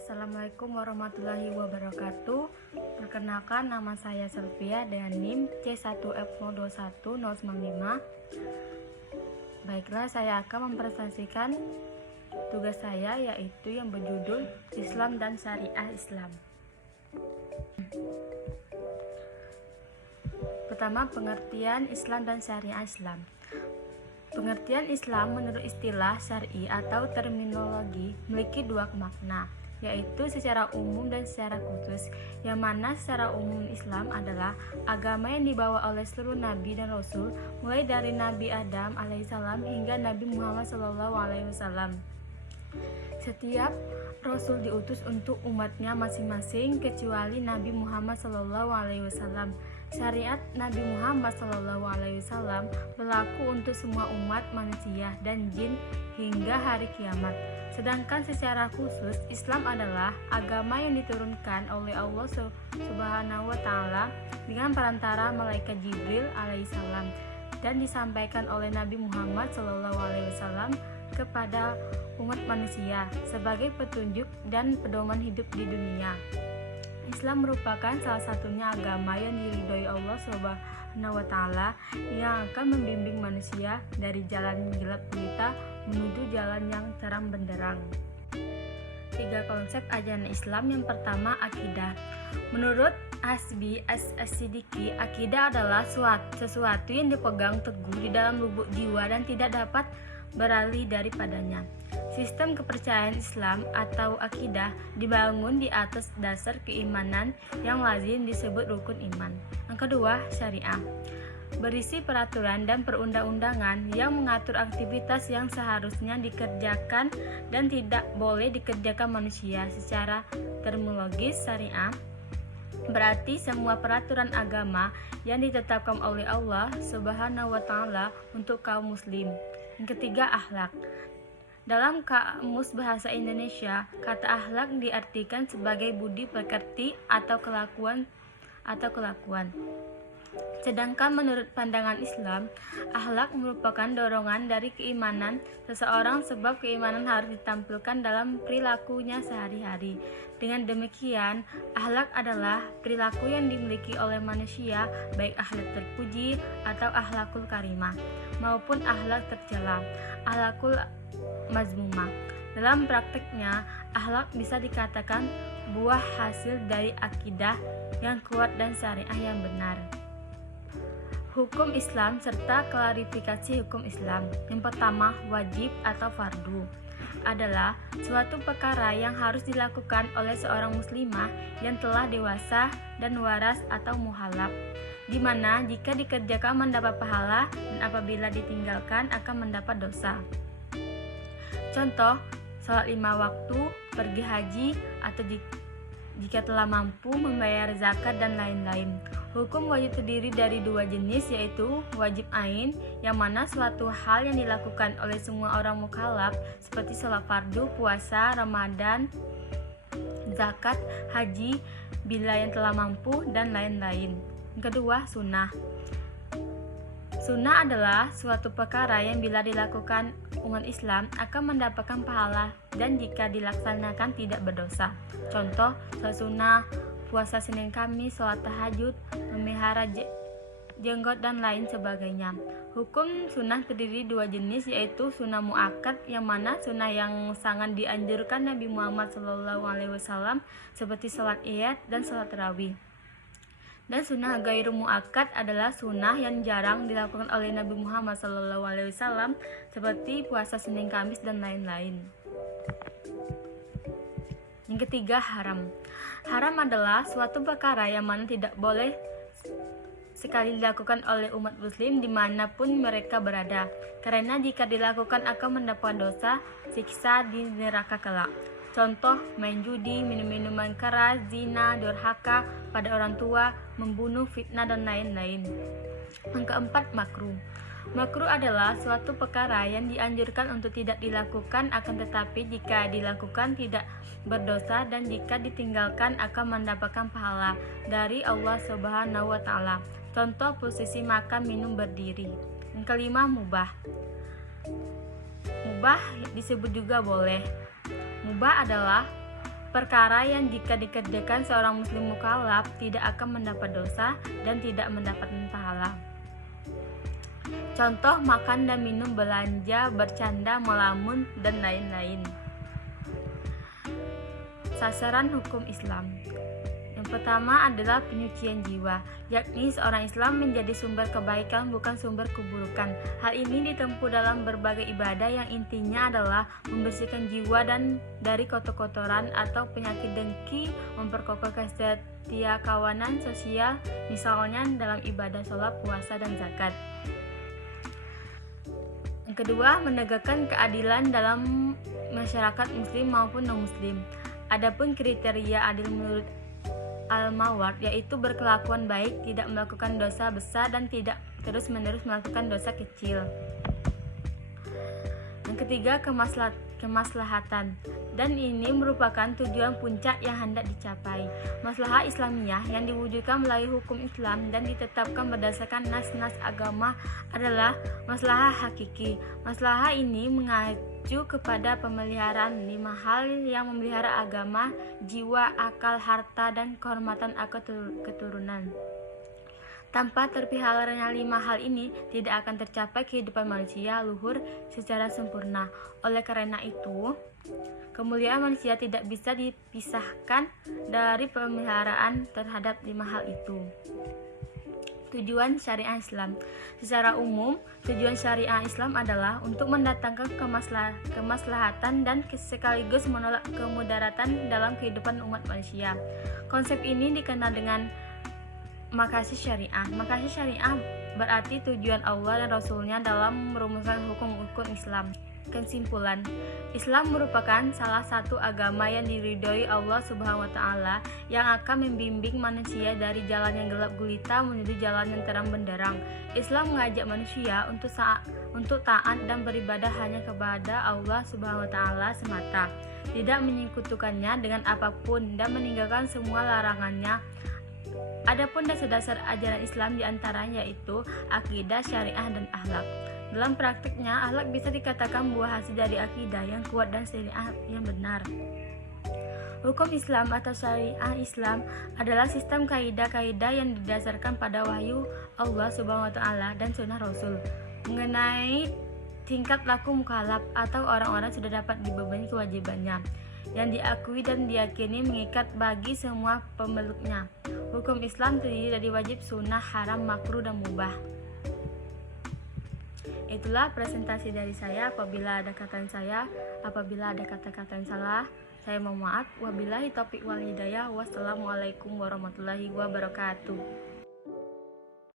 Assalamualaikum warahmatullahi wabarakatuh. Perkenalkan, nama saya Selvia dengan NIM C1F021095. Baiklah, saya akan mempresentasikan tugas saya, yaitu yang berjudul Islam dan Syariah Islam. Pertama, pengertian Islam dan Syariah Islam. Pengertian Islam menurut istilah syar'i atau terminologi memiliki dua makna, yaitu secara umum dan secara khusus. Yang mana secara umum Islam adalah agama yang dibawa oleh seluruh nabi dan rasul, mulai dari Nabi Adam alaihissalam hingga Nabi Muhammad SAW. Setiap rasul diutus untuk umatnya masing-masing kecuali Nabi Muhammad SAW. Syariat Nabi Muhammad SAW berlaku untuk semua umat manusia dan jin hingga hari kiamat. Sedangkan secara khusus, Islam adalah agama yang diturunkan oleh Allah Subhanahu wa Ta'ala dengan perantara malaikat Jibril alaihissalam dan disampaikan oleh Nabi Muhammad SAW kepada umat manusia sebagai petunjuk dan pedoman hidup di dunia. Islam merupakan salah satunya agama yang diridhoi Allah Subhanahu wa Ta'ala yang akan membimbing manusia dari jalan gelap gulita menuju jalan yang terang benderang. 3 konsep ajaran Islam. Yang pertama, akidah. Menurut Hasbi As-Siddiqi, akidah adalah sesuatu yang dipegang teguh di dalam lubuk jiwa dan tidak dapat beralih daripadanya. Sistem kepercayaan Islam atau akidah dibangun di atas dasar keimanan yang lazim disebut rukun iman. Yang kedua, syariah. Berisi peraturan dan perundang-undangan yang mengatur aktivitas yang seharusnya dikerjakan dan tidak boleh dikerjakan manusia. Secara terminologis, syariah berarti semua peraturan agama yang ditetapkan oleh Allah Subhanahu wa Ta'ala untuk kaum muslim. Yang ketiga, akhlak. Dalam Kamus Bahasa Indonesia, kata akhlak diartikan sebagai budi pekerti atau kelakuan. Sedangkan menurut pandangan Islam, akhlak merupakan dorongan dari keimanan seseorang sebab keimanan harus ditampilkan dalam perilakunya sehari-hari. Dengan demikian, akhlak adalah perilaku yang dimiliki oleh manusia, baik akhlak terpuji atau akhlakul karimah maupun akhlak tercela, akhlakul mazmumah. Dalam prakteknya, akhlak bisa dikatakan buah hasil dari akidah yang kuat dan syariah yang benar. Hukum Islam serta klarifikasi hukum Islam. Yang pertama, wajib atau fardu adalah suatu perkara yang harus dilakukan oleh seorang muslimah yang telah dewasa dan waras atau muhalaf, di mana jika dikerjakan mendapat pahala dan apabila ditinggalkan akan mendapat dosa. Contoh, sholat 5 waktu, pergi haji, atau jika telah mampu membayar zakat dan lain-lain. Hukum wajib terdiri dari 2 jenis, yaitu wajib ain, yang mana suatu hal yang dilakukan oleh semua orang mukallaf seperti sholat fardu, puasa, Ramadan, zakat, haji, bila yang telah mampu, dan lain-lain. Yang kedua, sunnah. Sunnah adalah suatu perkara yang bila dilakukan umat Islam akan mendapatkan pahala dan jika dilaksanakan tidak berdosa. Contoh, sholat sunnah, puasa Senin Kamis, sholat tahajud, memelihara jenggot dan lain sebagainya. Hukum sunnah terdiri 2 jenis, yaitu sunnah muakkad, yang mana sunnah yang sangat dianjurkan Nabi Muhammad SAW seperti sholat id dan sholat tarawih. Dan sunnah ghairu muakkad adalah sunnah yang jarang dilakukan oleh Nabi Muhammad SAW seperti puasa Senin Kamis dan lain-lain. Yang ketiga, haram. Haram adalah suatu perkara yang mana tidak boleh sekali dilakukan oleh umat muslim dimanapun mereka berada, karena jika dilakukan akan mendapat dosa siksa di neraka kelak. Contoh, main judi, minum minuman keras, zina, durhaka pada orang tua, membunuh, fitnah, dan lain-lain. Yang keempat, makruh. Makruh adalah suatu perkara yang dianjurkan untuk tidak dilakukan, akan tetapi jika dilakukan tidak berdosa dan jika ditinggalkan akan mendapatkan pahala dari Allah Subhanahu wa Ta'ala. Contoh, posisi makan, minum, berdiri. Yang kelima, mubah. Mubah disebut juga boleh. Mubah adalah perkara yang jika dikerjakan seorang muslim mukallaf tidak akan mendapat dosa dan tidak mendapat pahala. Contoh makan dan minum, belanja, bercanda, melamun, dan lain-lain. Sasaran hukum Islam. Yang pertama adalah penyucian jiwa, yakni seorang Islam menjadi sumber kebaikan bukan sumber keburukan. Hal ini ditempuh dalam berbagai ibadah yang intinya adalah membersihkan jiwa dan dari kotor-kotoran atau penyakit dengki, memperkokoh kesetiakawanan sosial, misalnya dalam ibadah sholat, puasa, dan zakat. Yang kedua, menegakkan keadilan dalam masyarakat muslim maupun non-muslim. Adapun kriteria adil menurut Al-Maward yaitu berkelakuan baik, tidak melakukan dosa besar dan tidak terus-menerus melakukan dosa kecil. Yang ketiga, kemaslahatan, dan ini merupakan tujuan puncak yang hendak dicapai. Maslahah Islamiyah yang diwujudkan melalui hukum Islam dan ditetapkan berdasarkan nas-nas agama adalah maslahah hakiki. Maslahah ini mengacu kepada pemeliharaan 5 hal yang memelihara agama, jiwa, akal, harta, dan kehormatan keturunan. Tanpa terpeliharanya 5 hal ini, tidak akan tercapai kehidupan manusia luhur secara sempurna. Oleh karena itu, kemuliaan manusia tidak bisa dipisahkan dari pemeliharaan terhadap 5 hal itu. Tujuan syariah Islam. Secara umum, tujuan syariah Islam adalah untuk mendatangkan kemaslahatan dan sekaligus menolak kemudaratan dalam kehidupan umat manusia. Konsep ini dikenal dengan makasih syariah. Makasih syariah berarti tujuan Allah dan Rasulnya dalam merumuskan hukum-hukum Islam. Kesimpulan, Islam merupakan salah satu agama yang diridhoi Allah Subhanahu wa Ta'ala yang akan membimbing manusia dari jalan yang gelap gulita menuju jalan yang terang benderang. Islam mengajak manusia untuk taat dan beribadah hanya kepada Allah Subhanahu wa Ta'ala semata, tidak menyekutukannya dengan apapun dan meninggalkan semua larangannya. Adapun dasar-dasar ajaran Islam diantaranya yaitu akidah, syariah, dan akhlak. Dalam praktiknya, akhlak bisa dikatakan buah hasil dari akidah yang kuat dan syariah yang benar. Hukum Islam atau syariah Islam adalah sistem kaidah-kaidah yang didasarkan pada wahyu Allah Subhanahu wa Ta'ala dan sunnah Rasul mengenai tingkat laku mukallaf atau orang-orang sudah dapat dibebani kewajibannya yang diakui dan diyakini mengikat bagi semua pemeluknya. Hukum Islam terdiri dari wajib, sunnah, haram, makruh, dan mubah. Itulah presentasi dari saya. Apabila ada kata-kata yang salah, saya mohon maaf. Wabillahi taufiq wal hidayah. Wassalamualaikum warahmatullahi wabarakatuh.